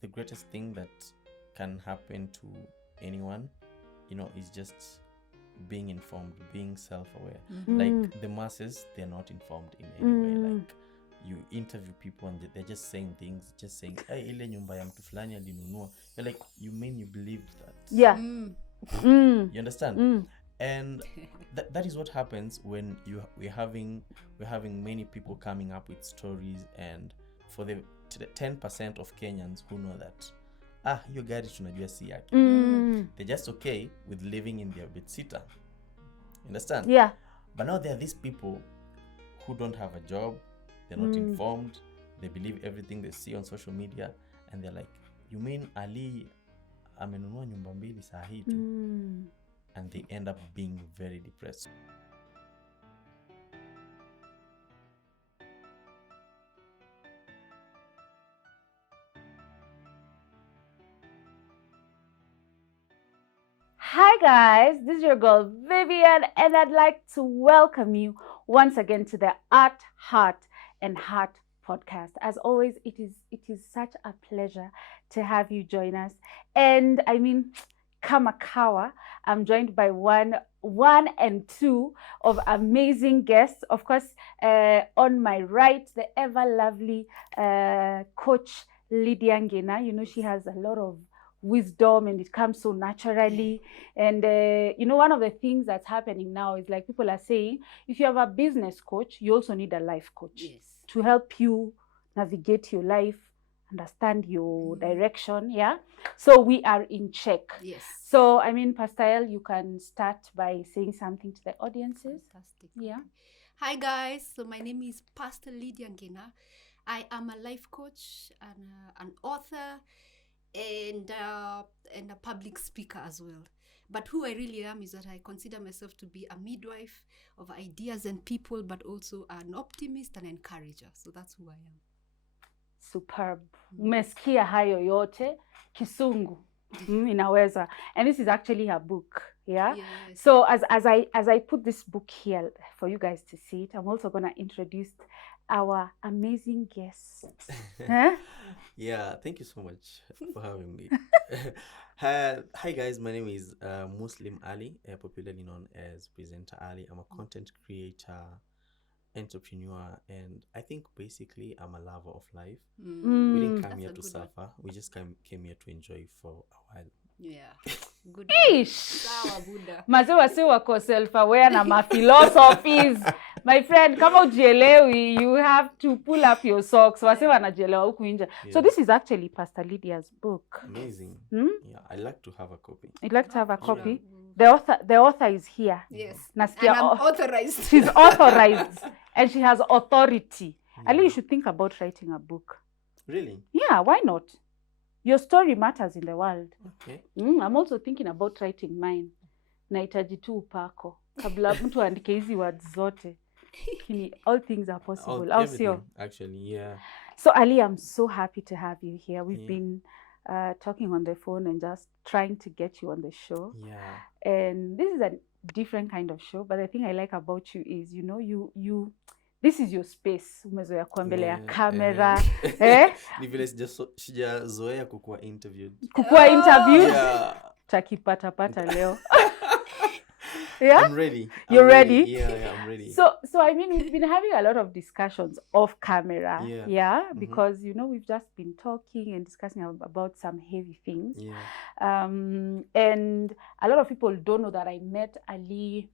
the greatest thing that can happen to anyone, is just being informed, being self-aware. Like the masses, they're not informed in any way. Like you interview people and they're just saying things, hey, ile nyumba ya mtu fulani alinunua. You're like, you mean you believe that? Yeah. You understand? And that is what happens when we're having many people coming up with stories, and for the 10% of Kenyans who know that hiyo gari tunajua si yake, they're just okay with living in their bedsitter. Understand? Yeah. But now there are these people who don't have a job, they're not informed, they believe everything they see on social media, and they're like, you mean Ali amenunua nyumba mbili saa hii tu? And they end up being very depressed. Hi guys, this is your girl Vivian, and I'd like to welcome you once again to the Art, Heart and Heart podcast. As always, it is such a pleasure to have you join us. And I mean, Kamakawa, I'm joined by one and two of amazing guests. Of course, on my right, the ever lovely coach Lydia Ngena. She has a lot of wisdom and it comes so naturally. And one of the things that's happening now is like people are saying, if you have a business coach, you also need a life coach to help you navigate your life, understand your direction. Yeah, so we are in check. Yes. So I mean, Pastor, you can start by saying something to the audiences. Fantastic. Yeah. Hi guys, so my name is Pastor Lydia Ngena. I am a life coach and an author and a public speaker as well. But who I really am is that I consider myself to be a midwife of ideas and people, but also an optimist and encourager. So that's who I am. Superb. Umesikia hayo yote Kisungu. Inaweza. And this is actually her book. Yeah. Yes. So as I put this book here for you guys to see it, I'm also gonna introduce our amazing guests. Yeah, thank you so much for having me. Hi guys, my name is Muslim Ali, popularly known as Presenter Ali. I'm a content creator, entrepreneur, and I think basically I'm a lover of life. We didn't come here to suffer. We just came here to enjoy for a while. Yeah. Good. Ish. Sawa Buddha. Maze wasi wako self-aware na ma-philosophies. My friend, kama ujielewi, you have to pull up your socks. Wasi wanajielewa huku nje. So this is actually Pastor Lydia's book. Amazing. Yeah, I'd like to have a copy. You'd like to have a copy? The author is here. Yes. Nasikia And I'm authorized. She's authorized and she has authority. At least you should think about writing a book. Really? Yeah, why not? Your story matters in the world. Okay. I'm also thinking about writing mine. Nahitaji tu upako. Kabla mtu andike hizi words zote. All things are possible. Actually, yeah. So Ali, I'm so happy to have you here. We've been talking on the phone and just trying to get you on the show. Yeah. And this is a different kind of show, but the thing I like about you is, you this is your space. Umezoea kuwa mbele ya kamera. Ni vile sijazoea kukuwa interviewed. Kukuwa interviewed? Yeah. Takipata leo. Yeah? I'm ready. You're ready? Yeah, I'm ready. So I mean, we've been having a lot of discussions off camera. Yeah. Because, we've just been talking and discussing about some heavy things. Yeah. And a lot of people don't know that I met Ali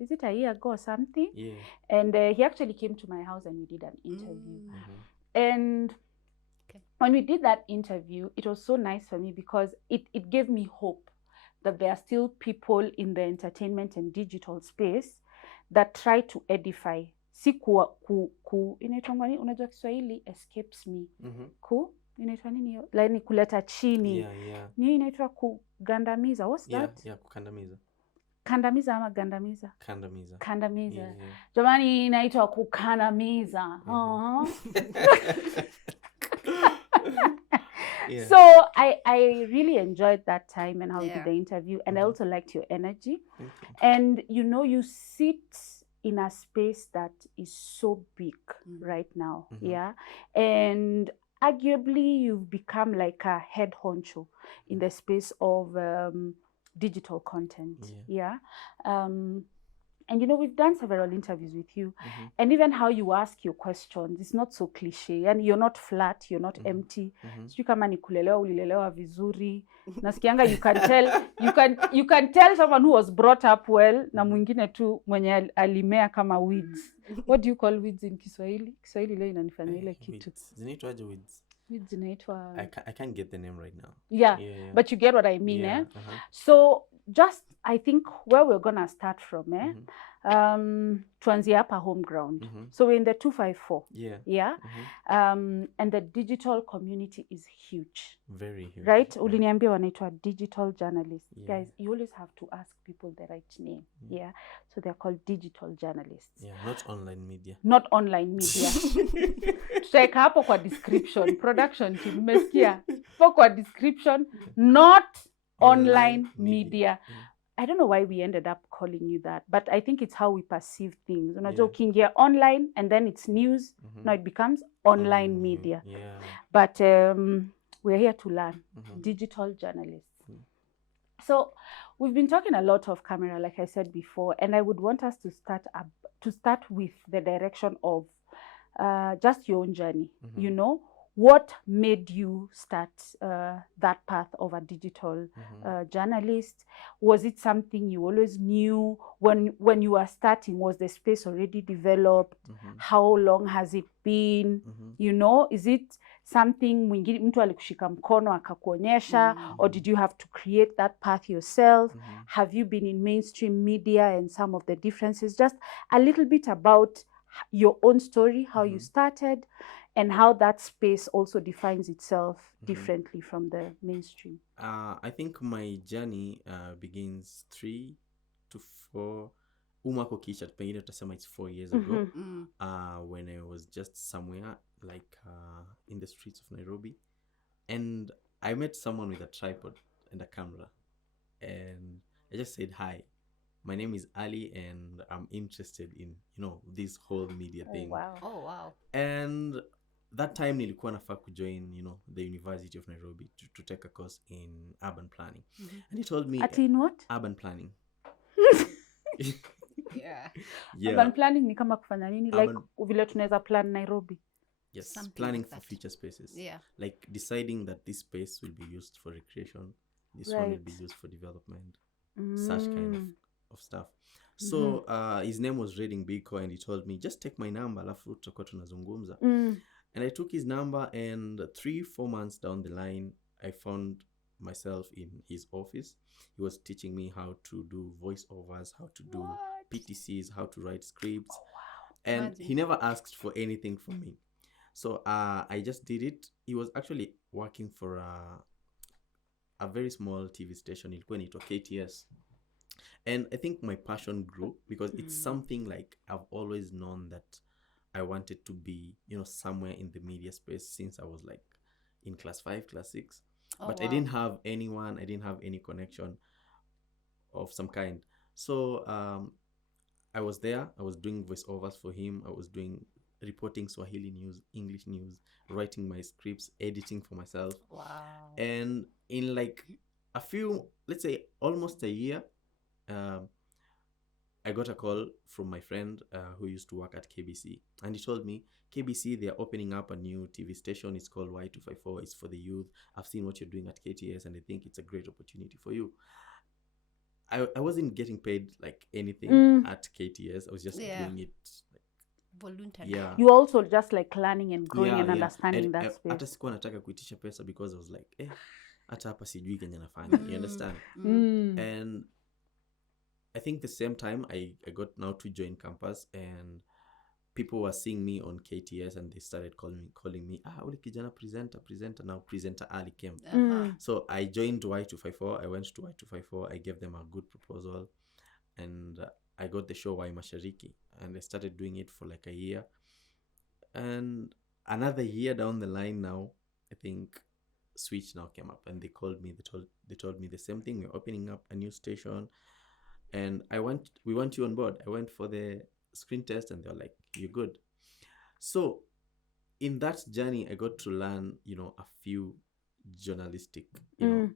is it a year ago or something? Yeah. And he actually came to my house and we did an interview. And when we did that interview, it was so nice for me because it gave me hope that there are still people in the entertainment and digital space that try to edify. Si inaitwa nini? Unajua Kiswahili escapes me. Inaitwa nini hiyo? Like kuleta chini. Yeah. Ni inaitwa kugandamiza. What's that? Yeah, kukandamiza. Kandamiza ama gandamiza? Kandamiza. Yeah. Jamani, inaitwa kukandamiza. Yeah. So I really enjoyed that time and how we did the interview, and I also liked your energy. And you sit in a space that is so big right now. Yeah. And arguably you've become like a head honcho in the space of digital content. Yeah. And we've done several interviews with you, and even how you ask your questions, it's not so cliche, and you're not flat, you're not empty. Sijui kama ni kulelewa ulilelewa vizuri. Nasikianga you can tell someone who was brought up well na mwingine tu mwenye alimea kama weeds. What do you call weeds in Kiswahili? Kiswahili leo inanifanya ile kitu. Zinaitwaje weeds? Weeds inaitwa I can't get the name right now. Yeah. But you get what I mean, Yeah, So just I think where we're gonna start from, tuanzie hapa home ground. So we're in the 254. Yeah. And the digital community is huge. Very huge. Right? Uliniambia wanaitwa digital journalists. Guys, you always have to ask people the right name. Yeah. So they're called digital journalists. Yeah, not online media. Not online media. Tutaweka hapo kwa description. Production team, mmesikia? Hapo kwa description, not online media. I don't know why we ended up calling you that, but I think it's how we perceive things. Unajua ukiingia online and then it's news, now it becomes online media. But we're here to learn. Digital journalists. So we've been talking a lot of camera, like I said before, and I would want us to start with the direction of just your own journey. What made you start that path of a digital journalist? Was it something you always knew when you were starting? Was the space already developed? How long has it been? Is it something mtu alikushika mkono akakuonyesha, or did you have to create that path yourself? Have you been in mainstream media and some of the differences? Just a little bit about your own story, how you started, and how that space also defines itself differently from the mainstream. I think my journey begins 3 to 4 umako kisha pengine tutasema it's 4 years ago, when I was just somewhere like in the streets of Nairobi, and I met someone with a tripod and a camera, and I just said, hi, my name is Ali and I'm interested in this whole media thing. Oh wow. And that time nilikuwa nafaa kujoin the University of Nairobi to take a course in urban planning. And he told me in what? Urban planning. Yeah. Urban planning ni kama kufanya nini? Like vile tunaweza plan Nairobi. Yes, something planning like for that. future spaces. Yeah. Like deciding that this space will be used for recreation, this one will be used for development, such kind of stuff. So his name was Reading Biko, and he told me, just take my number, alafu tutakuwa tunazungumza. And I took his number, and 3-4 months down the line, I found myself in his office. He was teaching me how to do voiceovers, how to do PTCs, how to write scripts. Oh, wow. And Imagine. he never asked for anything from me. So I just did it. He was actually working for a very small TV station. Ilikuwa inaitwa KTS. And I think my passion grew because it's something like I've always known that I wanted to be, somewhere in the media space since I was like in class 5, class 6. But wow. I didn't have anyone. I didn't have any connection of some kind. So I was there. I was doing voiceovers for him. I was doing reporting Swahili news, English news, writing my scripts, editing for myself. Wow. And in like a few, let's say almost a year, I got a call from my friend who used to work at KBC, and he told me, KBC, they're opening up a new TV station. It's called Y254. It's for the youth. I've seen what you're doing at KTS, and I think it's a great opportunity for you. I wasn't getting paid like anything at KTS. I was just doing it like, voluntary. yeah. You also just like learning and growing and understanding that space. Hata sikuwa nataka kuitisha pesa because I was like, hata hapa sijui kenye nafanya. You understand? And I think the same time I got now to join campus, and people were seeing me on KTS, and they started calling me, ule kijana presenter. Now presenter Ali came. So I joined Y254. I went to Y254. I gave them a good proposal, and I got the show Y Mashariki, and I started doing it for like a year. And another year down the line now, I think Switch now came up, and they called me. They told me the same thing. We're opening up a new station, and we want you on board. I went for the screen test, and they're like, you're good. So in that journey, I got to learn, a few journalistic,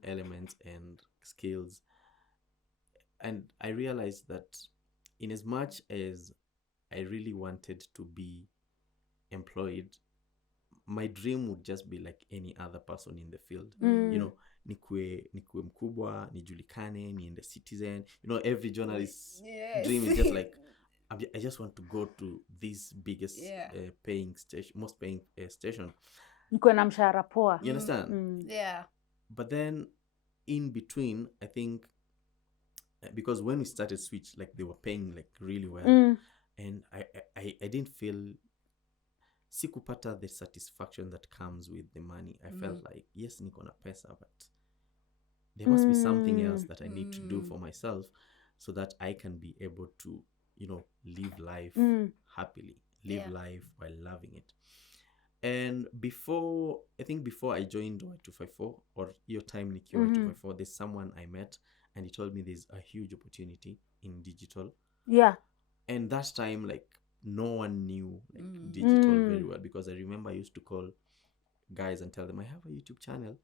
elements and skills. And I realized that in as much as I really wanted to be employed, my dream would just be like any other person in the field. Nikue mkubwa, nijulikane, niende Citizen. Every journalist's dream is just like, I just want to go to this biggest paying station, most paying station. Nikuwe na mshahara poa. You understand? Yeah. But then in between, I think, because when we started Switch, like they were paying like really well, and I didn't feel sikupata the satisfaction that comes with the money. I felt like, yes, niko na pesa, but there must be something else that I need to do for myself so that I can be able to, live life happily, live life while loving it. And before I joined Y254, or your time nikiwa Y254, there's someone I met, and he told me there's a huge opportunity in digital. Yeah. And that time, like, no one knew like digital very well, because I remember I used to call guys and tell them I have a YouTube channel.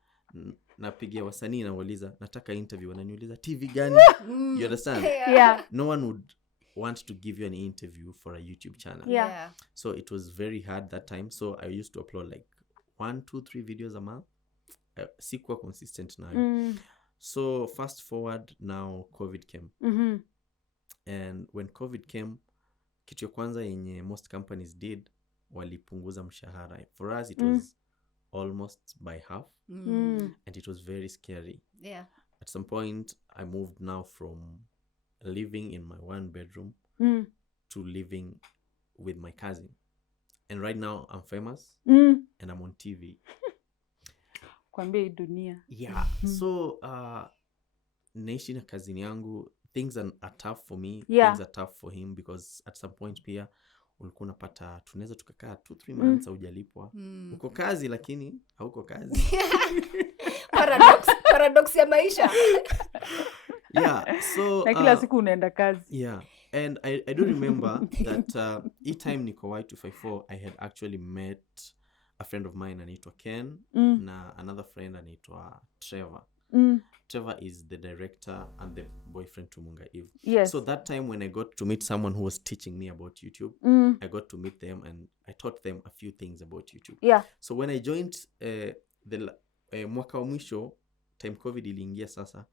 Napigia wasanii na wauliza nataka interview, wananiuliza TV gani? You understand? Yeah. No one would want to give you an interview for a YouTube channel. Yeah. So it was very hard that time. So I used to upload like 1, 2, 3 videos a month. Sikuwa consistent now. So fast forward, now COVID came. And when COVID came, kitu ya kwanza yenye most companies did, walipunguza mshahara. For us, it was almost by half. And it was very scary. Yeah. At some point, I moved now from living in my 1 bedroom to living with my cousin. And right now, I'm famous and I'm on TV. Kwambia hii dunia. Yeah. So, naishi na kazini yangu, things are tough for me. Yeah. Things are tough for him, because at some point pia ulikuwa unapata tunaweza tukakaa 2-3 months haujalipwa. Uko kazi lakini hauko kazi. Paradox ya maisha. Yeah. So na kila siku unaenda kazi. Yeah. And I do remember that each time niko Y254, I had actually met a friend of mine anaitwa Ken na another friend anaitwa Trevor. Trevor is the director and the boyfriend to Munga Eve. Yes. So that time when I got to meet someone who was teaching me about YouTube, I got to meet them and I taught them a few things about YouTube. Yeah. So when I joined the mwaka wa mwisho, time COVID iliingia sasa,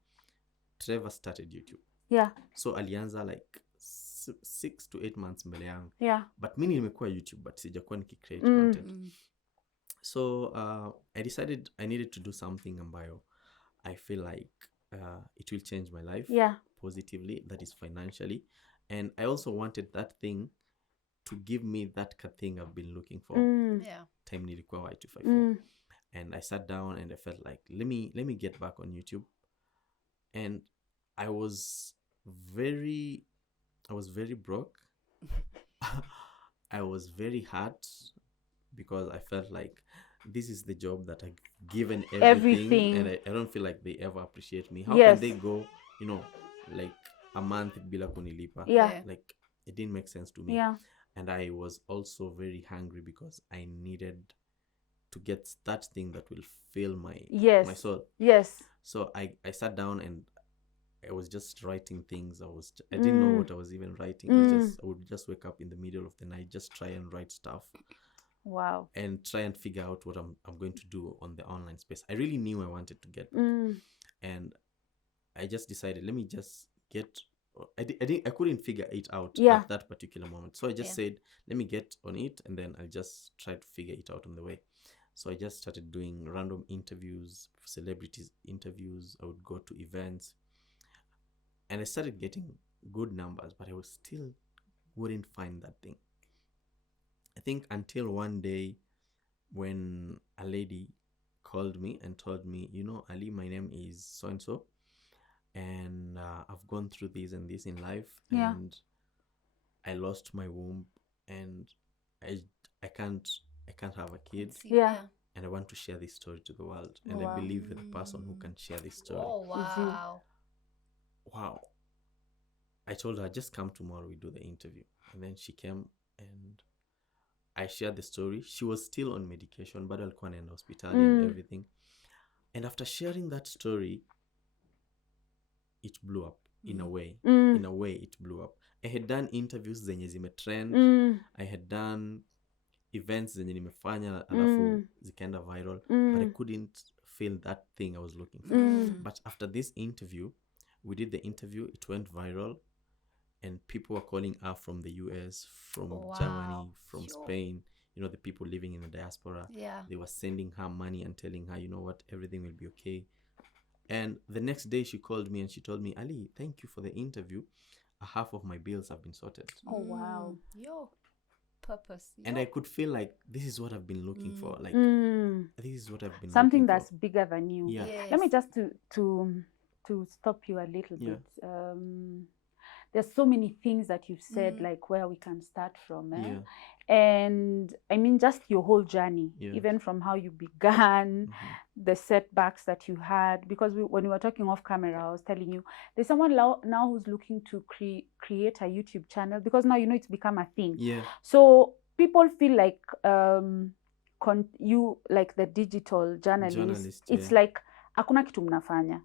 Trevor started YouTube. Yeah. So alianza like 6 to 8 months mbele yangu. Yeah. But mimi nimekuwa YouTube, but sijakuwa nikicreate content. So I decided I needed to do something ambayo I feel like it will change my life positively, that is financially. And I also wanted that thing to give me that thing I've been looking for. Yeah. Time nilikuwa Y254. And I sat down and I felt like, let me get back on YouTube. And I was very broke. I was very hurt because I felt like this is the job that I've given everything. And I don't feel like they ever appreciate me. How can they go, like a month bila kunilipa? Yeah. Like, it didn't make sense to me. Yeah. And I was also very hungry because I needed to get that thing that will fill my soul. Yes. So I sat down and I was just writing things. I didn't know what I was even writing. I would just wake up in the middle of the night, just try and write stuff. Wow. And try and figure out what I'm going to do on the online space. I really knew I wanted to get and I just decided, let me just get. I couldn't figure it out at that particular moment. So I just said, let me get on it, and then I'll just try to figure it out on the way. So I just started doing random interviews, celebrities interviews. I would go to events, and I started getting good numbers, but I wouldn't find that thing. I think until one day when a lady called me and told me, Ali, my name is so-and-so, and I've gone through this and this in life, and I lost my womb, and I can't have a kid. Yeah. And I want to share this story to the world. And I believe you're the person who can share this story. Oh, wow. Wow. I told her, just come tomorrow, we do the interview. And then she came, and I shared the story. She was still on medication, bado alikuwa anaenda hospitali and everything. And after sharing that story, it blew up in a way. In a way, it blew up. I had done interviews zenye zimetrend. I had done events zenye nimefanya alafu zikaenda viral, but I couldn't feel that thing I was looking for. But after this interview, we did the interview, it went viral, and people were calling her from the US, from Germany, from Spain, you know, the people living in the diaspora. They were sending her money and telling her, you know what, everything will be okay. And the next day she called me and she told me, Ali, thank you for the interview. Half of my bills have been sorted. Oh, wow. Your purpose. And I could feel like this is what I've been looking for. Like this is what I've been something looking that's for. bigger than you. Yeah. Yes. Let me just to stop you a little bit. There's so many things that you've said, like where we can start from. And I mean, just your whole journey, even from how you began, the setbacks that you had. Because when we were talking off camera, I was telling you, there's someone now who's looking to create a YouTube channel, because now, you know, it's become a thing. So people feel like you, like the digital journalist, it's like hakuna kitu mnafanya.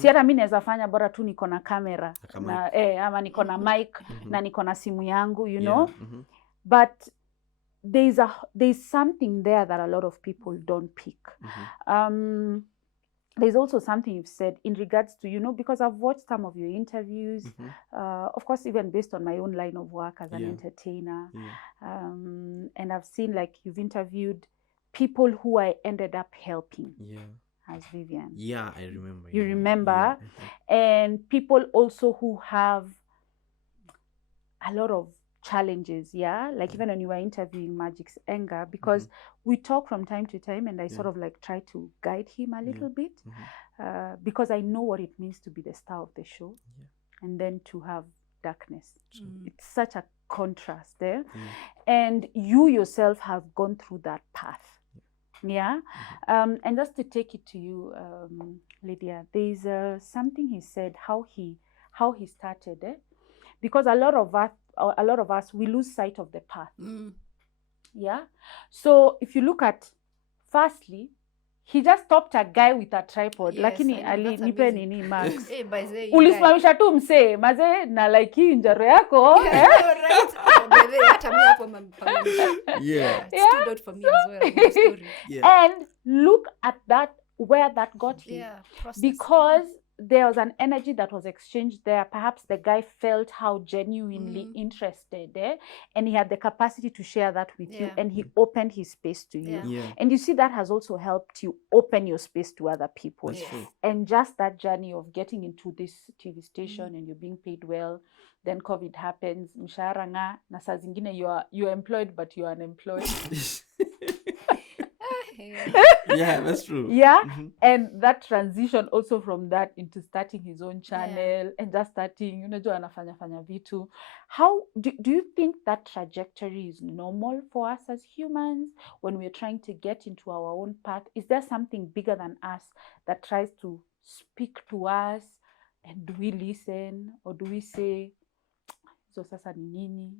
Si hata mimi naweza fanya, bora tu niko na kamera na ama niko na mic na niko na simu yangu, you know. But there's something there that a lot of people don't pick. There's also something you've said in regards to, you know, because I've watched some of your interviews, of course, even based on my own line of work as an entertainer. And I've seen, like, you've interviewed people who I ended up helping. As Vivian. I remember. You remember? And people also who have a lot of challenges, like even when you were interviewing Magic's Anger, because we talk from time to time, and I sort of like try to guide him a little bit, because I know what it means to be the star of the show, and then to have darkness. It's such a contrast there. And you yourself have gone through that path. And just to take it to you, Lydia, there's something he said, how he started, because a lot of us, we lose sight of the path. So if you look at, firstly, he just stopped a guy with a tripod. Lakini ali nipe nini Max. Ulisimamisha tu msee, maze na like hii njaro yako. Stood out for me as well. Story. And look at that, where that got him. Because there was an energy that was exchanged there. Perhaps the guy felt how genuinely interested, and he had the capacity to share that with you, and he opened his space to you. And you see, that has also helped you open your space to other people. And just that journey of getting into this TV station and you're being paid well, then COVID happens, mshahara nga, na saa zingine you're employed but you're unemployed. That's true. And that transition also from that into starting his own channel and just starting, unajua anafanya vitu. How do you think that trajectory is normal for us as humans when we're trying to get into our own path? Is there something bigger than us that tries to speak to us, and do we listen, or do we say so sasa ni nini,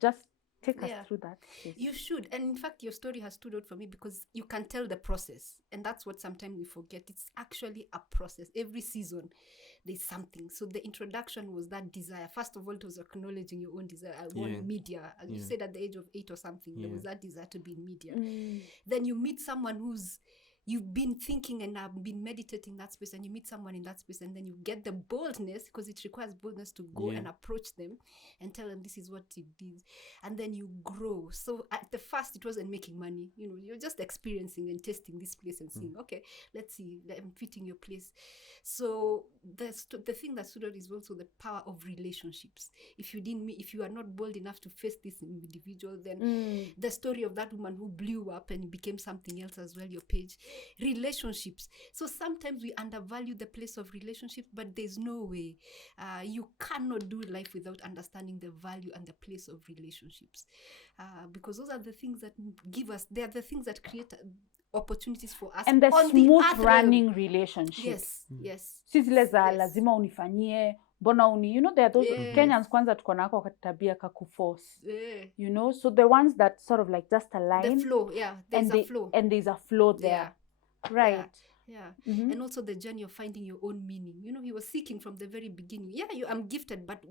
just take us through that. You should. And in fact, your story has stood out for me because you can tell the process. And that's what sometimes we forget. It's actually a process. Every season, there's something. So the introduction was that desire. First of all, it was acknowledging your own desire. I want media. As you said, at the age of 8 or something, there was that desire to be in media. Then you meet someone you've been thinking and have been meditating in that space, and you meet someone in that space, and then you get the boldness, because it requires boldness to go and approach them and tell them this is what it is, and then you grow. So at the first, it wasn't making money. You're just experiencing and testing this place and seeing, okay, let's see, I'm fitting your place. So the thing that stood out is also the power of relationships. If you are not bold enough to face this individual, then the story of that woman who blew up and became something else as well, your page. Relationships. So sometimes we undervalue the place of relationships, but there's no way. You cannot do life without understanding the value and the place of relationships, because those are the things that give us, they are the things that create opportunities for us, and the smooth running relationships. Yes. Si zile za lazima unifanyie, mbona uni, you know, there are those Yes. Kenyans kwanza tuko nako katabia kakuforce, Yeah. you know, so the ones that sort of like just The align flow, yeah. There's a flow. and there's a flow there. Yeah. Right. Yeah. Mhm. And also the journey of finding your own meaning. You know, he was seeking from the very beginning. Yeah, I'm gifted, but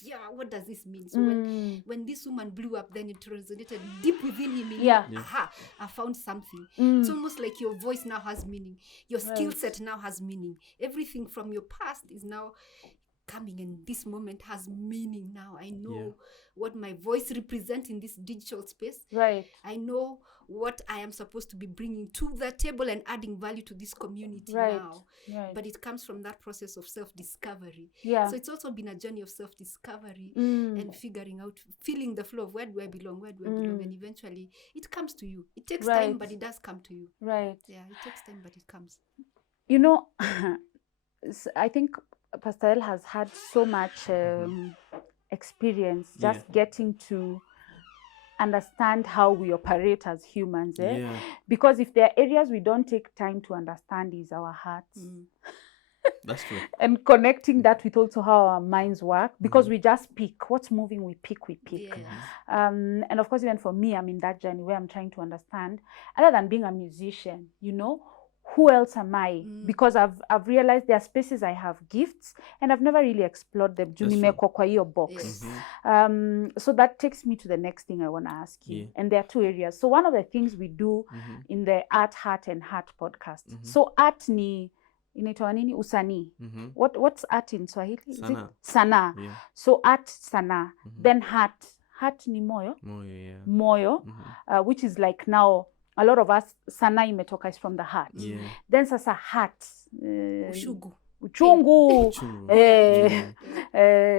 yeah, what does this mean? So when this woman blew up, then it resonated deep within him. He knew, Yeah. aha, I found something. Mm. It's almost like your voice now has meaning. Your skill Right. set now has meaning. Everything from your past is now coming, and this moment has meaning now. I know what my voice represents in this digital space. Right. I know what I am supposed to be bringing to the table and adding value to this community Right. now. Right. But it comes from that process of self-discovery. Yeah. So it's also been a journey of self-discovery Mm. and figuring out, feeling the flow of where do I belong, and eventually it comes to you. It takes Right. time, but it does come to you. Right. Yeah, it takes time, but it comes. You know, I think Pastor El has had so much experience just getting to understand how we operate as humans. Yeah. Because if there are areas we don't take time to understand is our hearts. That's true. And connecting that with also how our minds work, because we just pick what's moving, we pick. Yes. And of course, even for me, I'm in that journey where I'm trying to understand, other than being a musician, you know, who else am I? Because I've realized there are spaces I have gifts and I've never really explored them. That's true. Nimekuwa kwa hiyo box. Yes. So that takes me to the next thing I want to ask you. Yeah. And there are two areas. So one of the things we do in the Art, Heart and Heart podcast. So art ni inaitwa nini? Usanii. What's art in Swahili? Is it Sanaa. sanaa? Yeah. So art, sanaa. Then heart. Heart ni moyo. Moyo. Which is like now a lot of us, sanaa imetoka is from the heart. Yeah. Then sasa heart. Ushugu. Uchungu.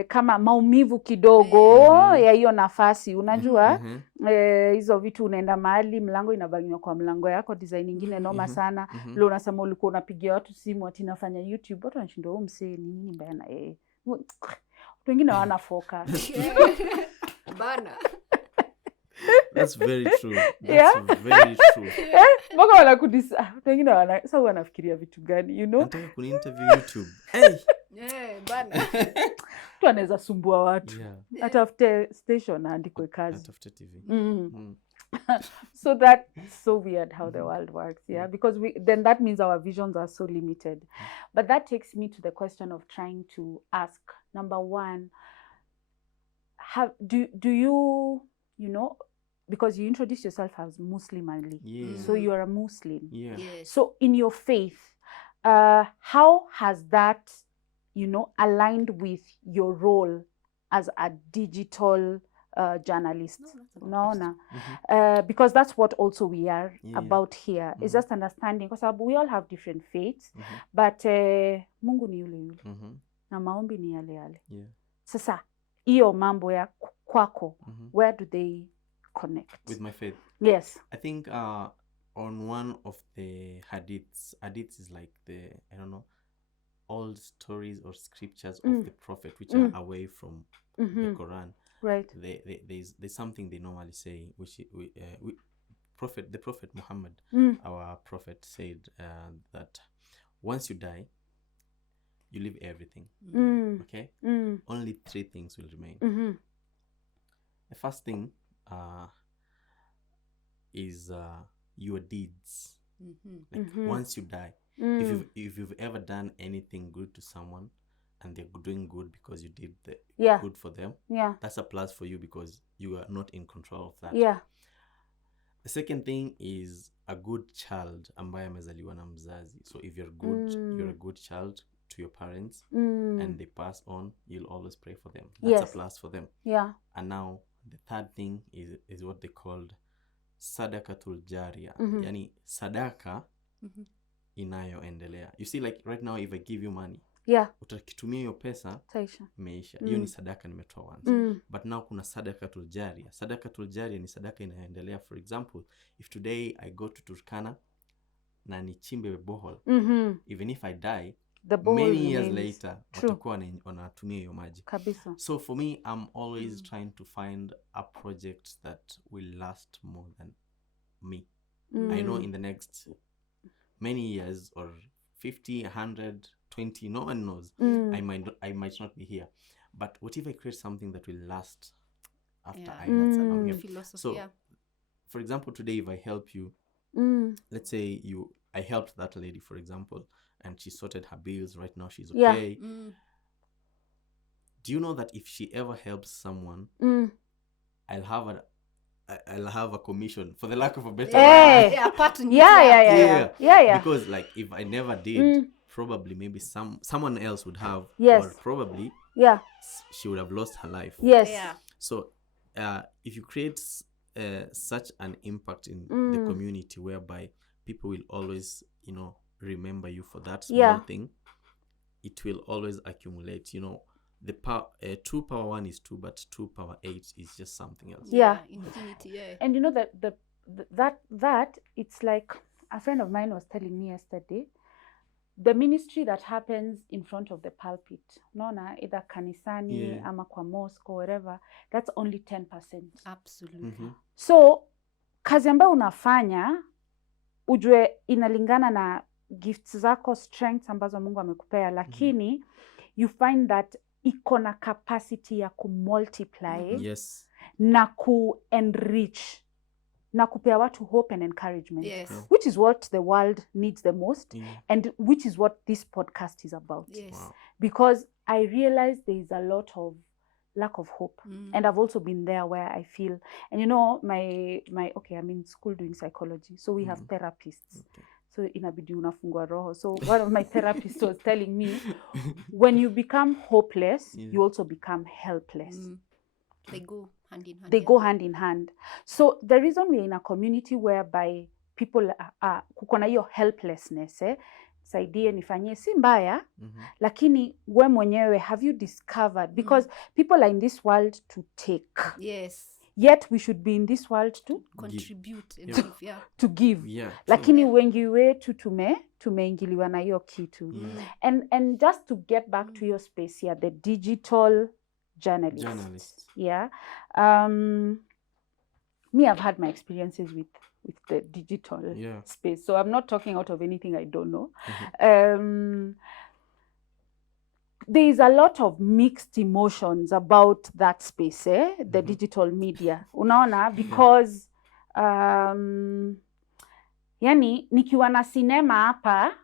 Kama maumivu kidogo ya hiyo nafasi, unajua hizo vitu, unaenda mahali mlango inabanywa kwa mlango yako, design nyingine noma sana. Leo unasema ulikuwa unapigia watu simu ati nafanya YouTube, watu wanashindwa huyu msee nini mbaya na yeye. Watu wengine hawana focus. Bana. That's very true. That's very true. Mbona wanakudisa? Watu wengine sasa wanafikiria vitu gani, you know? Nataka kuni interview YouTube. Hey. Bana. Tu anaweza sumbua watu. Yeah. Atafute station aandikwe kazi. Atafute TV. So that's so weird how the world works, because then that means our visions are so limited. But that takes me to the question of trying to ask, number one, do you, you know, because you introduce yourself as Muslim Ali, so you're a Muslim. Yeah. Yes. So in your faith, how has that, you know, aligned with your role as a digital journalist? No. Because that's what also we are about here. It's just understanding, because we all have different faiths, but Mungu ni yule yule, na maombi ni yale yale. Sasa iyo mambo ya kwako, where do they connect With my faith? Yes. I think on one of the hadiths is like the, I don't know, old stories or scriptures of the prophet, which are away from the Quran. Right. There's something they normally say, which the Prophet Muhammad, our prophet, said that once you die, you leave everything. Okay? Only 3 things will remain. The first thing is your deeds. Like once you die, if you've ever done anything good to someone and they're doing good because you did the good for them, that's a plus for you because you are not in control of that. The second thing is a good child ambaye amezaliwa na mzazi. So if you're good, you're a good child to your parents and they pass on, you'll always pray for them. That's a plus for them. And now the third thing is what they called sadakatul jaria. Yani sadaka inayoendelea. You see, like right now, if I give you money, utakitumia hiyo pesa imeisha. Hiyo ni sadaka nimetoa once. But now kuna sadakatul jaria. Sadakatul jaria ni sadaka inayoendelea. For example, if today I go to Turkana na nichimbe bohol, even if I die, many years later watakuwa wanatumia hiyo maji kabisa. So for me, I'm always trying to find a project that will last more than me. I know in the next many years, or 50, 100, 20, no one knows. I might not be here. But what if I create something that will last after That's I'm a here? philosophy. So, for example, today if I help you, let's say I helped that lady, for example, and she sorted her bills. Right now she's okay. Do you know that if she ever helps someone, I'll have a commission, for the lack of a better word. Yeah, pattern. Yeah. Because like if I never did, probably maybe someone else would have, Yes. or probably she would have lost her life. Yes. Yeah. So if you create such an impact in the community whereby people will always, remember you for that small thing, it will always accumulate. The power 2 power 1 is 2, but 2 power 8 is just something else. Infinity. And you know that it's like a friend of mine was telling me yesterday, the ministry that happens in front of the pulpit, unaona, either kanisani ama kwa mosque or whatever, that's only 10%. Absolutely. So kazi ambayo unafanya ujue inalingana na gifts zako, strengths ambazo Mungu amekupea, lakini you find that iko na capacity ya kumultiply na ku-enrich na kupea watu hope and encouragement, which is what the world needs the most, and which is what this podcast is about. Because I realize there is a lot of lack of hope, and I've also been there where I feel, and my I'm in school doing psychology, so we have therapists. So inabidi unafungua roho. So one of my therapists was telling me, when you become hopeless, you also become helpless. They go hand in hand. They go hand in hand. So the reason we're in a community whereby people are kukona hiyo helplessness, saidie nifanyie si mbaya, lakini we mwenyewe, have you discovered, because people are in this world to take. Yet we should be in this world to contribute and give, to give. Lakini wengi wetu tumeingiliwa na hiyo kitu. And just to get back to your space here, the digital journalist. Me, I've had my experiences with the digital space, so I'm not talking out of anything I don't know. There is a lot of mixed emotions about that space, the digital media. Unaona, because yani nikiwa na sinema hapa,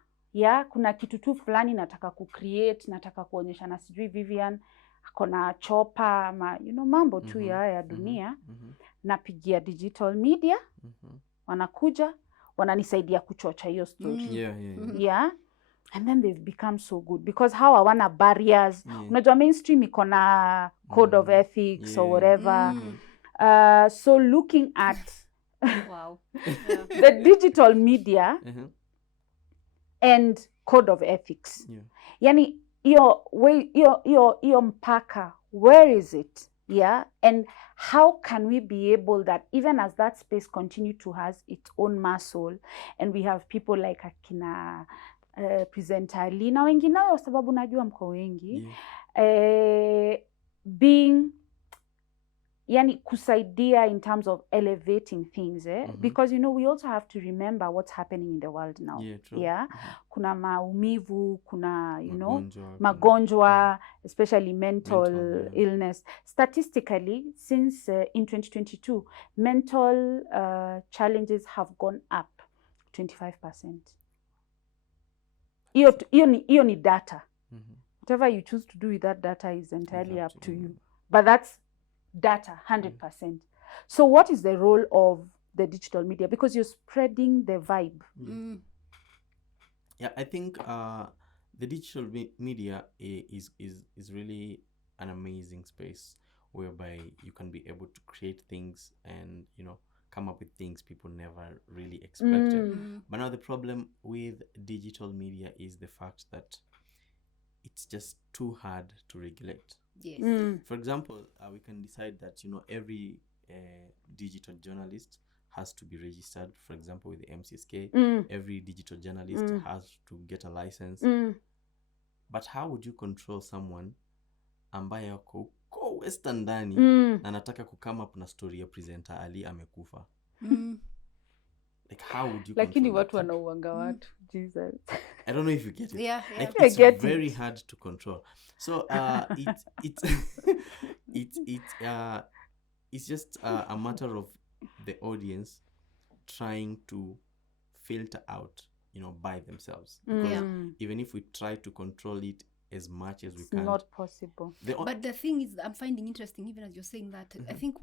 kuna kitu tu fulani nataka kucreate, nataka kuonyesha na sijui Vivian akona chopa ama mambo tu ya dunia, napigia digital media, wanakuja wananisaidia kuchocha hiyo story. And then they've become so good because how hawana barriers. Unajua mainstream iko na code of ethics or whatever. So looking at the digital media and code of ethics. Yani iyo mpaka, where is it? And how can we be able that even as that space continue to has its own muscle, and we have people like akina presenter Ali na wengineo, sababu najua mko wengi, being yani kusaidia in terms of elevating things, because we also have to remember what's happening in the world now. Kuna maumivu, kuna magonjwa, especially mental illness. Statistically, since in 2022, mental challenges have gone up 25%. Iyo ni data. Whatever you choose to do with that data is entirely up to you. But that's data, 100%. So what is the role of the digital media? Because you're spreading the vibe. I think the digital media is really an amazing space whereby you can be able to create things and come up with things people never really expected. But now the problem with digital media is the fact that it's just too hard to regulate. For example, we can decide that every digital journalist has to be registered, for example, with the MCSK. Every digital journalist has to get a license. But how would you control someone ambaye ako western ndani na anataka kukama up na story ya presenter Ali amekufa? Like, how would you Lakini control that watu thing? wanauanga watu. Jesus. I don't know if you get it. Yeah, yeah. Like, I it's get very it. hard to control. So it's just a matter of the audience trying to filter out, by themselves. Because Yeah. even if we try to control it as much as we It's can, not possible. But the thing is, I'm finding interesting, even as you're saying that, I think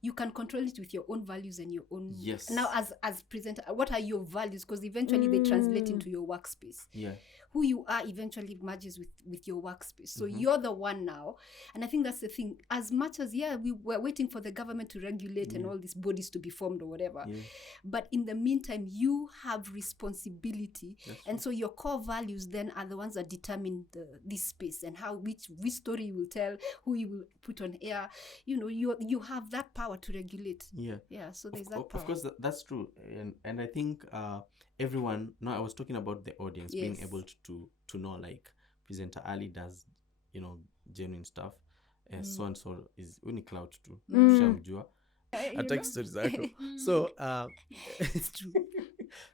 you can control it with your own values and your own. Yes. Now, as presenter, what are your values? Because eventually they translate into your workspace. yeah. Who you are eventually merges with your workspace. So you're the one now. And I think that's the thing. As much as, we were waiting for the government to regulate and all these bodies to be formed or whatever. Yeah. But in the meantime, you have responsibility. That's and so your core values then are the ones that determine this space and how which story you will tell, who you will put on air. You have that power to regulate. Yeah. So there's that power. Of course, that's true. And I think everyone, no, I was talking about the audience being Yes. able to know, like, presenter Ali does, genuine stuff. So and so is uni CLOUT too. Shamjua. Attack stories. So It's true.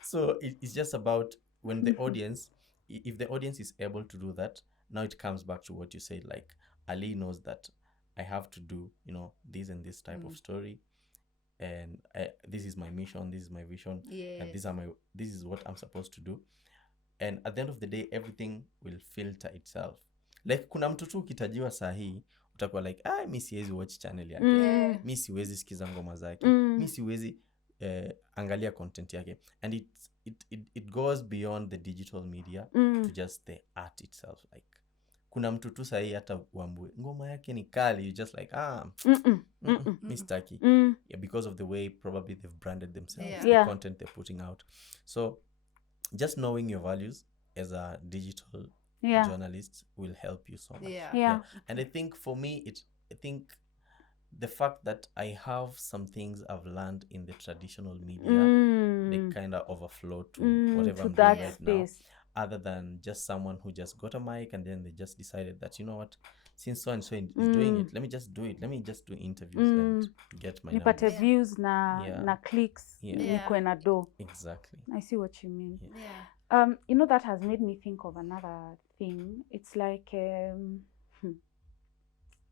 so it's just about when the audience, if the audience is able to do that, now it comes back to what you said, like, Ali knows that I have to do, this and this type of story, and this is my mission, this is my vision, and this is what I'm supposed to do. And at the end of the day, everything will filter itself. Like, kuna mtu tu ukitajiwa sahi utakuwa like, mi siwezi watch channel yake, mi siwezi sikiza ngoma zake, mi siwezi angalia content yake. And it goes beyond the digital media to just the art itself. Like, kuna mtu tu sahi hata uambue ngoma yake ni kali, you just like, mi sitaki. Because of the way probably they've branded themselves, the content they're putting out. So just knowing your values as a digital journalist will help you so much. Yeah. And I think for me, I think the fact that I have some things I've learned in the traditional media, they kind of overflow to whatever I'm that doing right space. now, other than just someone who just got a mic and then they just decided that, you know what, since so and so is doing it, let me just do it. Let me just do interviews and get my Nipate numbers. views na clicks, nikwe na do. Exactly. I see what you mean. Yeah. That has made me think of another thing. It's like,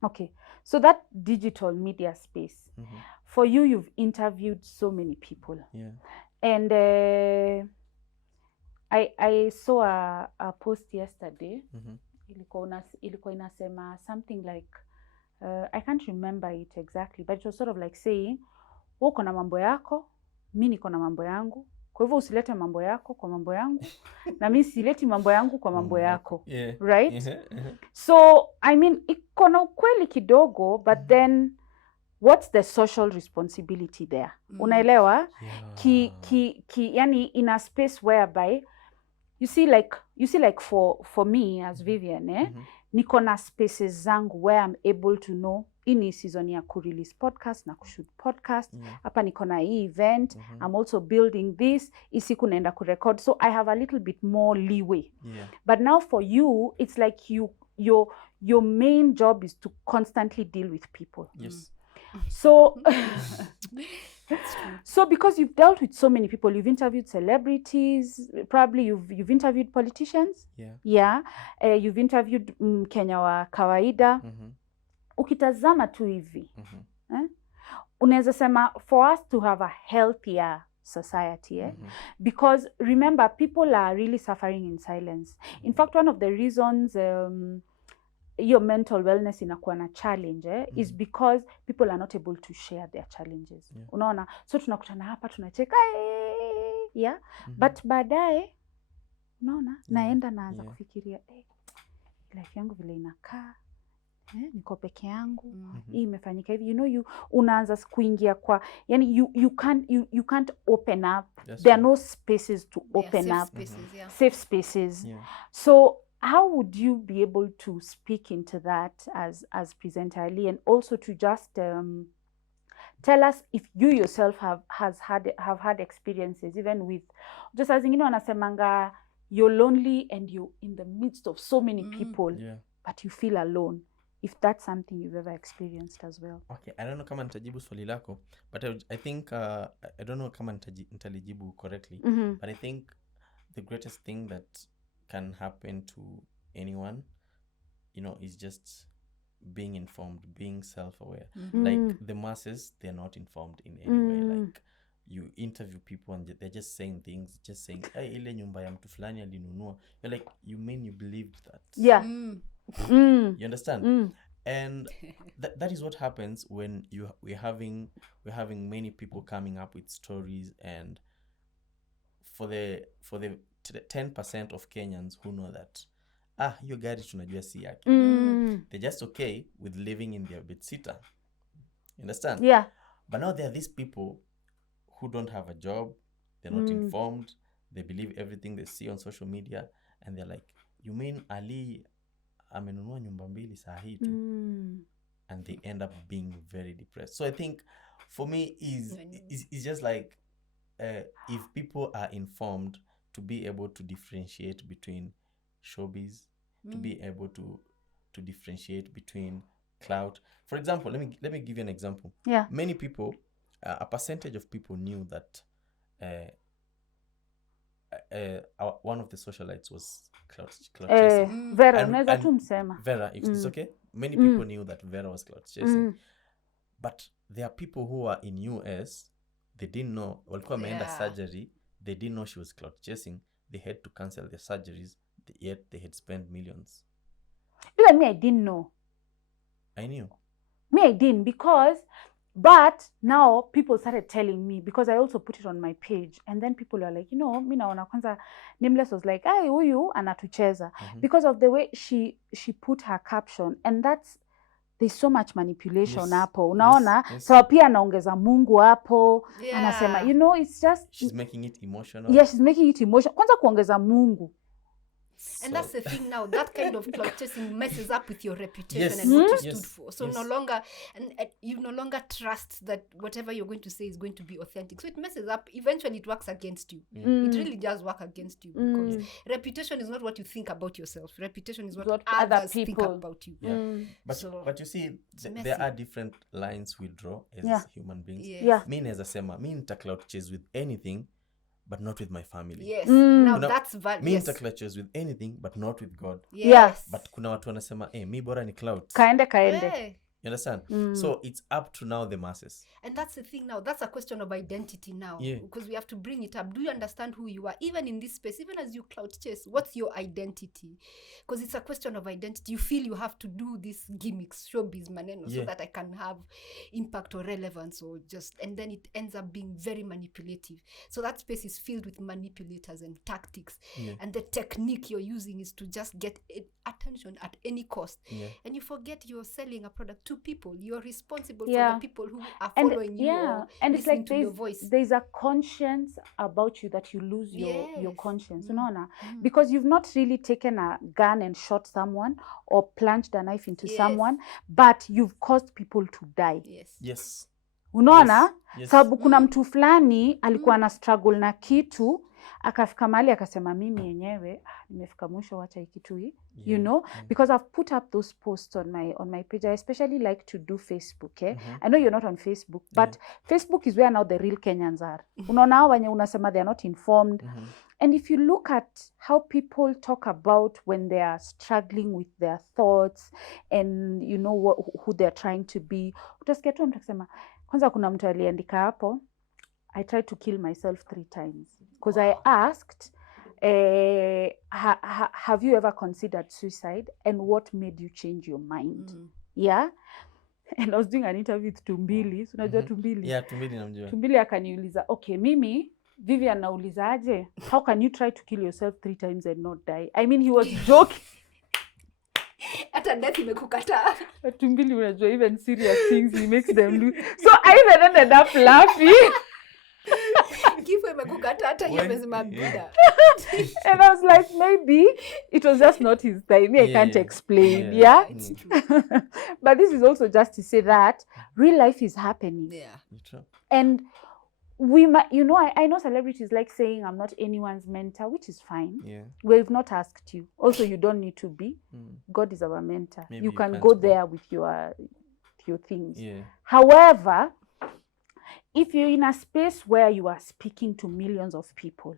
okay, so that digital media space, for you, you've interviewed so many people. Yeah. And I saw a post yesterday. Ilikuwa inasema something like, I can't remember it exactly, but it was sort of like saying, wewe uko na mambo yako, mimi niko na mambo yangu. Kwa hivyo usilete mambo yako kwa mambo yangu na mimi sileti mambo yangu kwa mambo yako. Right? So, I mean, iko na ukweli kidogo, but then what's the social responsibility there? Unaelewa? Yani in a space whereby you see like for me as Vivian, niko na spaces zangu where I'm able to know ini season ya ku-release podcast na kushoot podcast. Hapa niko na hii event. I'm also building this. Isiku naenda ku-record. So I have a little bit more leeway. But now for you, it's like your main job is to constantly deal with people. Yes. So so because you've dealt with so many people, you've interviewed celebrities, probably you've interviewed politicians. You've interviewed Kenya wa kawaida. Ukitazama tu hivi, unaweza sema for us to have a healthier society, because remember, people are really suffering in silence. In fact, one of the reasons your mental wellness inakuwa na challenge is because people are not able to share their challenges. Unaona? So tunakutana hapa tunacheka but baadaye unaona naenda naanza kufikiria life yangu vile inakaa, niko peke yangu, hii imefanyika hivi, unaanza kuingia kwa, yani you can't open up. There are no spaces to open up, safe spaces. So how would you be able to speak into that as presenter Ali, and also to just tell us if you yourself have had experiences, even with just as zingine wanasemanga you're lonely and you're in the midst of so many people, but you feel alone. if that's something you've ever experienced as well. Okay, I don't know kama nitajibu swali lako, but I think I don't know kama nitalijibu correctly, but I think the greatest thing that can happen to anyone, is just being informed, being self-aware. Like the masses, they're not informed in any way. Like you interview people and they're just saying things, just saying, hey, ile nyumba ya mtu fulani alinunua. You're like, you mean you believed that? Yeah. You understand? And that is what happens when we're having many people coming up with stories, and for the 10% of Kenyans who know that hiyo gari tunajua si yake, they're just okay with living in their bedsitter. You understand? Yeah. But now there are these people who don't have a job, they're not informed, they believe everything they see on social media, and they're like, you mean Ali amenunua nyumba mbili saa hii tu? And they end up being very depressed. So I think for me is just like if people are informed, to be able to differentiate between showbiz, to be able to differentiate between clout. For example, let me give you an example. Yeah. Many people, a percentage of people knew that one of the socialites was clout chasing. Vera, And- unaweza and tu msema. Vera, it's okay. Many people knew that Vera was clout chasing. But there are people who are in US, they didn't know, walikuwa wameenda surgery, they didn't know she was clout chasing. They had to cancel their surgeries, yet they had spent millions. Even me, I didn't know. I knew. Me, I didn't, but now people started telling me, because I also put it on my page, and then people are like, mi naona kwanza Nameless was like, ai huyu anatucheza, because of the way she put her caption, and there's so much manipulation hapo, unaona. Yes. So pia anaongeza Mungu hapo, Yeah. anasema, it's just, She's making it emotional. yeah, she's making it emotional. Kwanza kuongeza Mungu. And that's the thing now, that kind of clout chasing messes up with your reputation Yes. and what you Yes. stood for. So Yes. no longer, and you no longer trust that whatever you're going to say is going to be authentic. So it messes up. Eventually it works against you. It really does work against you, because reputation is not what you think about yourself. Reputation is what other others think people. about you. Yeah. But you see, there are different lines we draw as human beings. Yes. Yeah. Mi naeza sema, mi nita clout chase with anything, but not with my family. Yes. Now Kuna- that's valid. Mi Yes. nita clout chase with anything, but not with God. Yes. But kuna watu wanasema, mi bora ni clout. Kaende. Yeah. You understand? So it's up to now the masses. And that's the thing now. That's a question of identity now. Yeah. Because we have to bring it up. Do you understand who you are? Even in this space, even as you clout chase, what's your identity? Because it's a question of identity. You feel you have to do these gimmicks, showbiz maneno, so that I can have impact or relevance, or and then it ends up being very manipulative. So that space is filled with manipulators and tactics. Yeah. And the technique you're using is to just get attention at any cost. Yeah. And you forget you're selling a product to people. You're responsible Yeah. for the people who are And following you, or and it's listening like to your voice. there's a conscience about you that you lose your Yes. conscience, unaona, because you've not really taken a gun and shot someone or plunged a knife into Yes. someone, but you've caused people to die. Yes. Yes. Unaona, Yes. sababu kuna mtu fulani alikuwa na struggle na kitu, akafika mahali akasema mimi yenyewe nimefika mwisho, wacha hii kitu hii, because I've put up those posts on my page. I especially like to do Facebook. I know you're not on Facebook, but Facebook is where now the real Kenyans are. Unaona hao wenye unasema they are not informed. And if you look at how people talk about when they are struggling with their thoughts and who they're trying to be, utasikia tu mtu akisema, kwanza kuna mtu aliandika hapo, I tried to kill myself 3 times because I asked, have you ever considered suicide, and what made you change your mind? Yeah. And I was doing an interview with Tumbili. So unajua Tumbili? Yeah, Tumbili namjua. Tumbili akaniuliza, okay, mimi Vivian nauliza aje, how can you try to kill yourself 3 times and not die? I mean, he was joking. Hata death imekukataa. Tumbili, unajua, even serious things he makes them do. So I even ended up laughing. Kifo imekukataa, hata hiyo imesema bila. And I was like, maybe it was just not his time. I can't explain. Yeah. It's true. But this is also just to say that real life is happening. Yeah. True. And we might, you know, I know celebrities like saying I'm not anyone's mentor, which is fine. Yeah. We've not asked you. Also, you don't need to be. Mm. God is our mentor. Maybe You you can can't go be. there with your things. Yeah. However, if you're in a space where you are speaking to millions of people,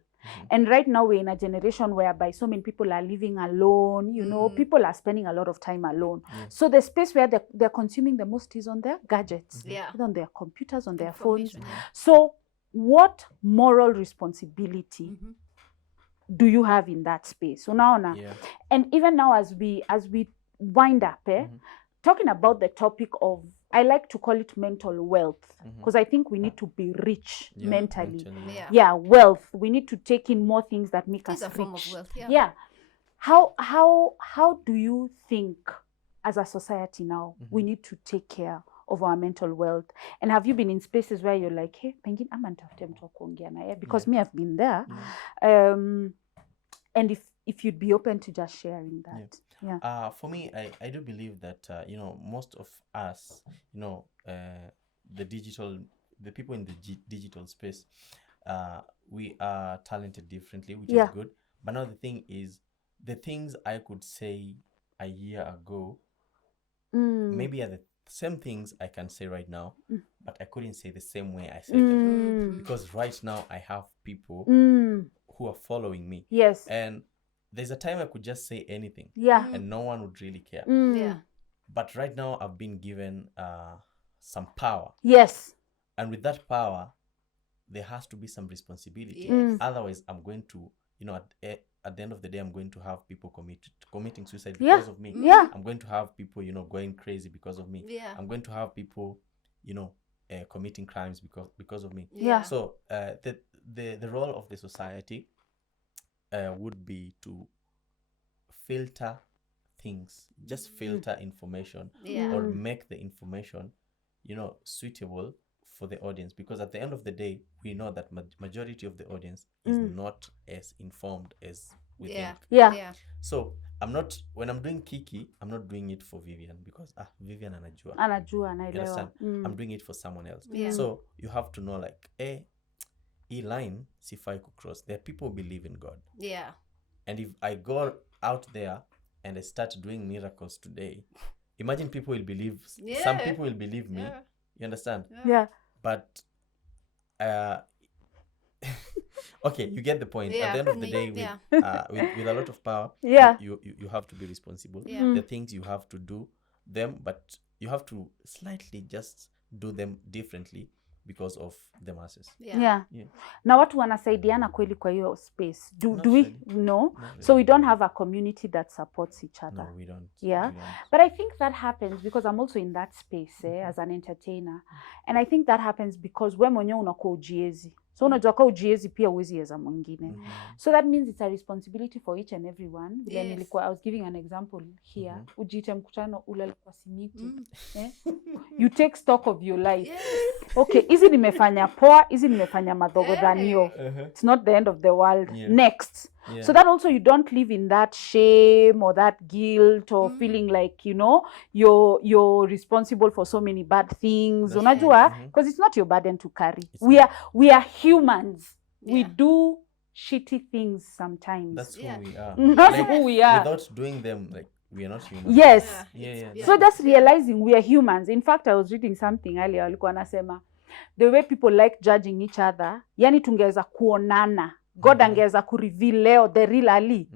and right now we're in a generation whereby so many people are living alone, you know, people are spending a lot of time alone. Yes. So the space where they're consuming the most is on their gadgets, Yeah. on their computers, on their phones. Information, yeah. So what moral responsibility Mhm. do you have in that space? So now, Yeah. and even now as we wind up, talking about the topic of, I like to call it mental wealth, because I think we need to be rich Yeah, mentally. Yeah. Yeah, wealth. We need to take in more things that make It's us a form rich. of wealth, yeah. Yeah. How do you think as a society now we need to take care of our mental wealth? And have you been in spaces where you're like, hey, pengine ama nitafute mtu wa kuongea na yeye? Because me, I've been there. And if you'd be open to just sharing that. Yeah. For me, I do believe that you know, most of us, you know, the people in the digital space, we are talented differently, which is good. But now the thing is, the things I could say a year ago maybe are the same things I can say right now, but I couldn't say the same way I said them, because right now I have people who are following me. Yes. And there's a time I could just say anything, and no one would really care. Yeah. But right now I've been given some power. Yes. And with that power, there has to be some responsibility. Yes. Otherwise, I'm going to, you know, at the end of the day, I'm going to have people committing suicide because of me. Yeah. I'm going to have people, you know, going crazy because of me. Yeah. I'm going to have people, you know, committing crimes because of me. Yeah. So the role of the society would be to filter things, just filter information, or make the information, you know, suitable for the audience, because at the end of the day, we know that majority of the audience is not as informed as we think. Yeah. So when I'm doing Kiki, I'm not doing it for Vivian, because Vivian anajua. Anajua, You understand? anaelewa. I'm doing it for someone else. Yeah. So you have to know, like, e line sifai cross. There are people who believe in God. Yeah. And if I go out there and I start doing miracles today, imagine people will believe. Yeah. Some people will believe me. Yeah. You understand? Yeah. But okay, you get the point. At the end of the day, with a lot of power, you have to be responsible. The things you have to do them, but you have to slightly just do them differently because of the masses. Yeah. Na watu wanasaidiana kweli kwa hiyo space. Do we really. no? Really. So we don't have a community that supports each other. No, we don't. Yeah. We don't. But I think that happens because I'm also in that space as an entertainer. And I think that happens because we mwenyewe unakuwa ujiezi. So unajua kwa ujiezi pia uwezi eza mwingine. So that means it's a responsibility for each and everyone. Yes. I was giving an example here. Ujiite mkutano ule kwa simiti. You take stock of your life. Yes. Okay, hizi nimefanya poa, hizi nimefanya madogo than you. It's not the end of the world. Next. Yeah. So that also you don't live in that shame or that guilt or feeling like, you know, you're responsible for so many bad things. Unajua, because it's not your burden to carry. We are humans. Yeah. We do shitty things sometimes. That's who we are. That's who we are. Without doing them, like, we are not humans. Yes. Yeah. So just realizing we are humans. In fact, I was reading something earlier. Walikuwa nasema the way people like judging each other, yani tungeweza kuonana. God angeweza kureveal leo the real Ali.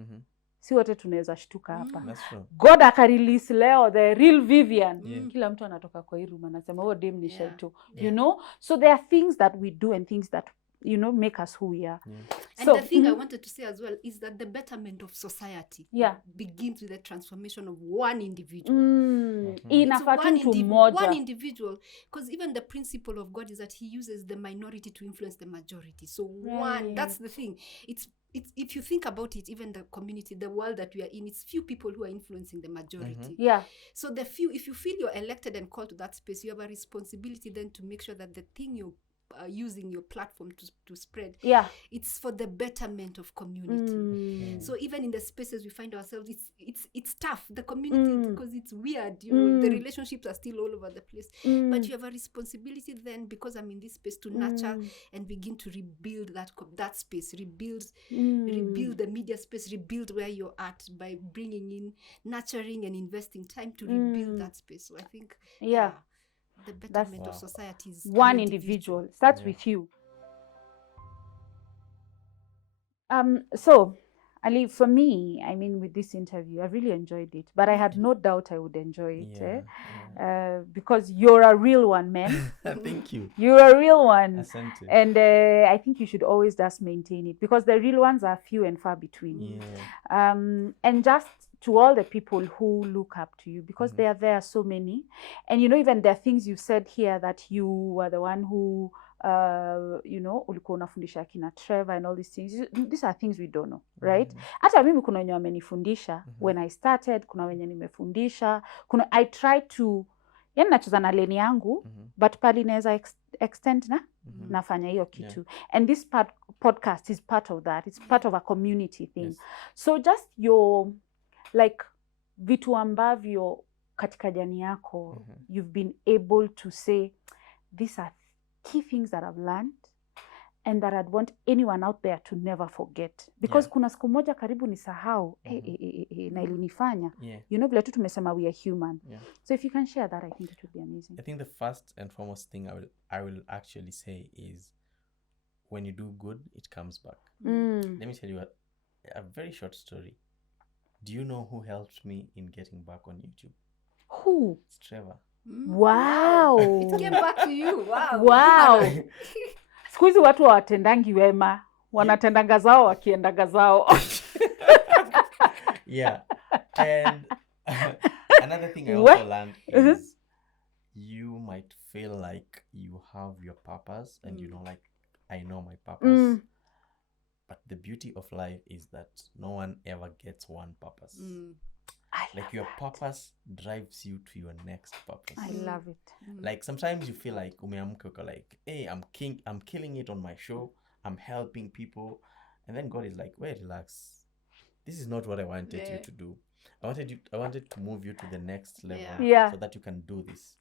Si wote tunaweza shtuka hapa. God akarelease leo the real Vivian. Kila mtu anatoka kwa hii room anasema oh dem ni shelto. You know? So there are things that we do and things that, you know, make us who we are. And so, the thing I wanted to say as well is that the betterment of society begins with the transformation of one individual. One individual. Because even the principle of God is that he uses the minority to influence the majority. So that's the thing. It's if you think about it, even the community, the world that we are in, it's few people who are influencing the majority. Yeah. So the few, if you feel you're elected and called to that space, you have a responsibility then to make sure that the thing you're using your platform to spread. Yeah. It's for the betterment of community. Mm. So even in the spaces we find ourselves, it's tough. The community, because it's weird, the relationships are still all over the place. But you have a responsibility then, because I'm in this space, to nurture and begin to rebuild that space, rebuild the media space, rebuild where you're at by bringing in, nurturing and investing time to rebuild that space. So I think, Yeah. the betterment of Wow. society is One an individual starts Yeah. with you. So Ali, for me, I mean, with this interview, I really enjoyed it, but I had no doubt I would enjoy it, because you're a real one, man. Thank you. You're a real one. Asante. And I think you should always just maintain it, because the real ones are few and far between. Yeah. And just to all the people who look up to you, because there are so many. And, even there are things you said here that you were the one who, ulikuwa unafundisha akina Trevor and all these things. These are things we don't know, right? Hata mimi kuna wenye wamenifundisha when I started, kuna wenye nimefundisha, I try to, yani nacheza na leni yangu, but pali naweza extend nafanya hiyo kitu. And this podcast is part of that. It's part of a community thing. Yes. So just your, like, vitu ambavyo katika jani yako, you've been able to say, these are key things that I've learned and that I'd want anyone out there to never forget. Because kuna siku moja karibu nisahau, na ilinifanya. Vile tu tumesema we are human. So if you can share that, I think it would be amazing. I think the first and foremost thing I will actually say is, when you do good, it comes back. Let me tell you a very short story. Do you know who helped me in getting back on YouTube? Who? It's Trevor. Wow. It came back to you. Wow. Siku hizi watu hawatendangi wema, wanatendanga zao wakiendaga zao. Yeah. And another thing I also learned is, you might feel like you have your purpose, and like, I know my purpose. But the beauty of life is that no one ever gets one purpose. Like, your purpose drives you to your next purpose. I love it. Like, sometimes you feel like umeamka uko like, hey, I'm killing it on my show, I'm helping people, and then God is like, wait, relax, this is not what I wanted you to do. I wanted to move you to the next level, so that you can do this.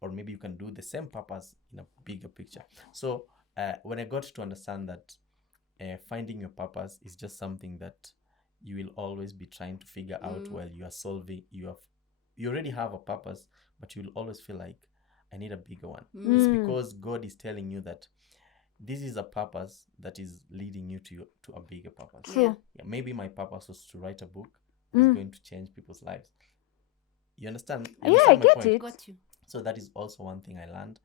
Or maybe you can do the same purpose in a bigger picture. So when I got to understand that finding your purpose is just something that you will always be trying to figure out while you are solving. You already have a purpose, but you will always feel like, I need a bigger one. It's because God is telling you that this is a purpose that is leading you to a bigger purpose. Maybe my purpose was to write a book that's going to change people's lives. You understand? I get it. Got you. So that is also one thing I learned.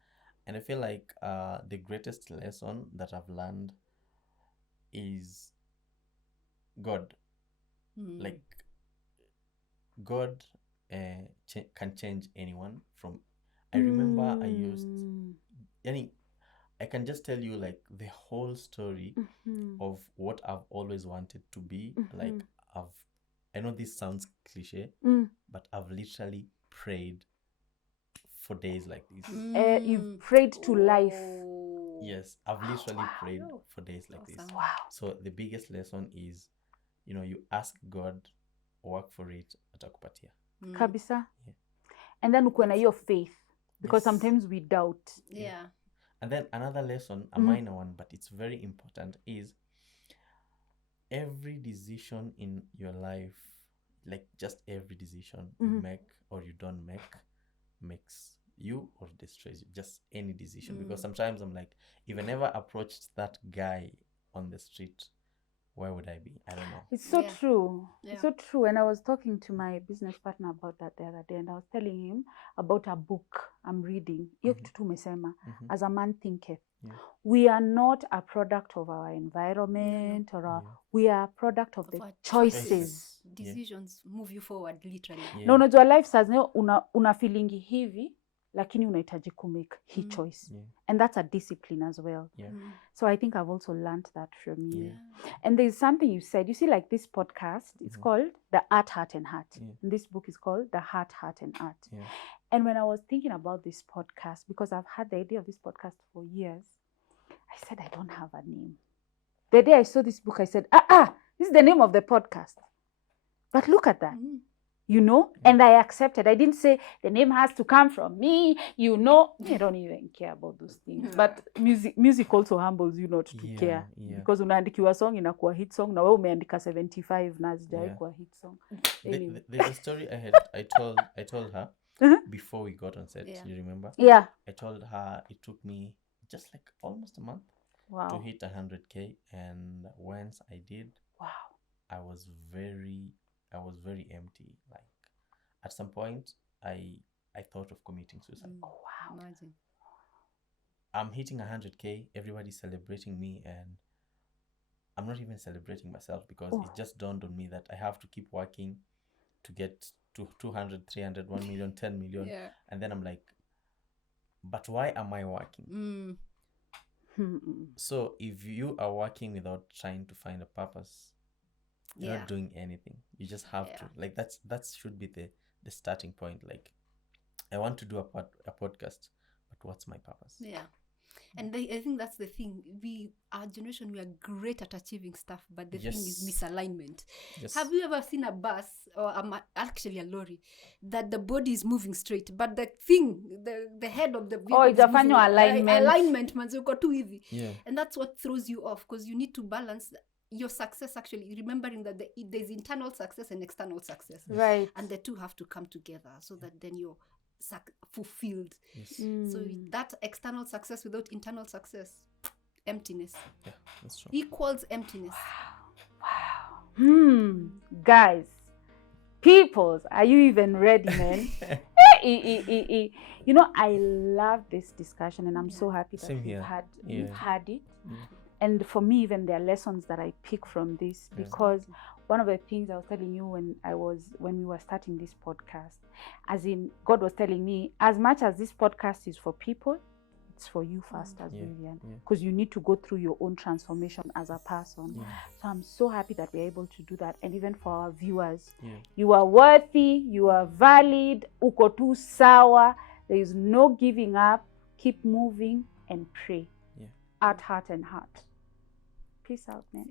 And I feel like the greatest lesson that I've learned is God. Like, God can change anyone from... I remember I can just tell you, like, the whole story of what I've always wanted to be. Like, I know this sounds cliche, but I've literally prayed for days like this. You've prayed to life. Yes, I've literally prayed for days like this. Wow. So the biggest lesson is, you ask God, work for it, atakupatia. Kabisa. And then ukuwe na hiyo faith, because sometimes we doubt. And then another lesson, a minor one, but it's very important, is every decision in your life, like just every decision you make or you don't make, makes you or destroys you. Just any decision. Because sometimes I'm like, if I never approached that guy on the street, where would I be? I don't know. It's so true. It's so true. And I was talking to my business partner about that the other day, and I was telling him about a book I'm reading. Hiyo kitu tu umesema, As a Man Thinketh. We are not a product of our environment we are a product of the choices. Decisions move you forward, literally. Na unajua life saa zingine una feelingi hivi, lakini unahitaji kumake hii choice. And that's a discipline as well. So I think I've also learned that from you. And there's something you said. You see, like this podcast, it's called The Art, Heart and Heart. And this book is called The Heart, Heart and Art. And when I was thinking about this podcast, because I've had the idea of this podcast for years, I said, I don't have a name. The day I saw this book, I said, this is the name of the podcast. But look at that. You know, and I accepted. I didn't say the name has to come from me, you know. I don't even care about those things. But music also humbles you not to care. Because unaandikiwa song inakuwa hit song na wewe umeandika 75 na hazijawahi kuwa hit song. Anyway. There's a story I told her before we got on set. You remember? Yeah. I told her it took me just like almost a month to hit 100K, and once I did, I was very empty. Like at some point, I thought of committing suicide. Oh wow! Imagine. I'm hitting 100K. Everybody's celebrating me, and I'm not even celebrating myself because it just dawned on me that I have to keep working to get to 200, 300, 1 million, 10 million, and then I'm like, but why am I working? So if you are working without trying to find a purpose, you're not doing anything. You just have to, like, that should be the starting point. Like, I want to do a podcast, but what's my purpose? And I think that's the thing. Our generation, we are great at achieving stuff, but the thing is misalignment. Have you ever seen a bus or actually a lorry that the body is moving straight, but the thing, the head of the vehicle it's a funny alignment. manzi uko tu hivi. And that's what throws you off, because you need to balance your success, actually remembering that there's internal success and external success, right? And the two have to come together so that then you're fulfilled. So that external success without internal success, emptiness. That's true. Equals emptiness. Wow. Guys, peoples, are you even ready, man? You know, I love this discussion, and I'm so happy that we've had it. And for me, even there are lessons that I pick from this, because one of the things I was telling you when we were starting this podcast, as in God was telling me, as much as this podcast is for people, it's for you first as Vivian, because you need to go through your own transformation as a person. So I'm so happy that we're able to do that. And even for our viewers, you are worthy, you are valid, uko tu sawa, there is no giving up, keep moving and pray. Heart and heart. Peace out, man.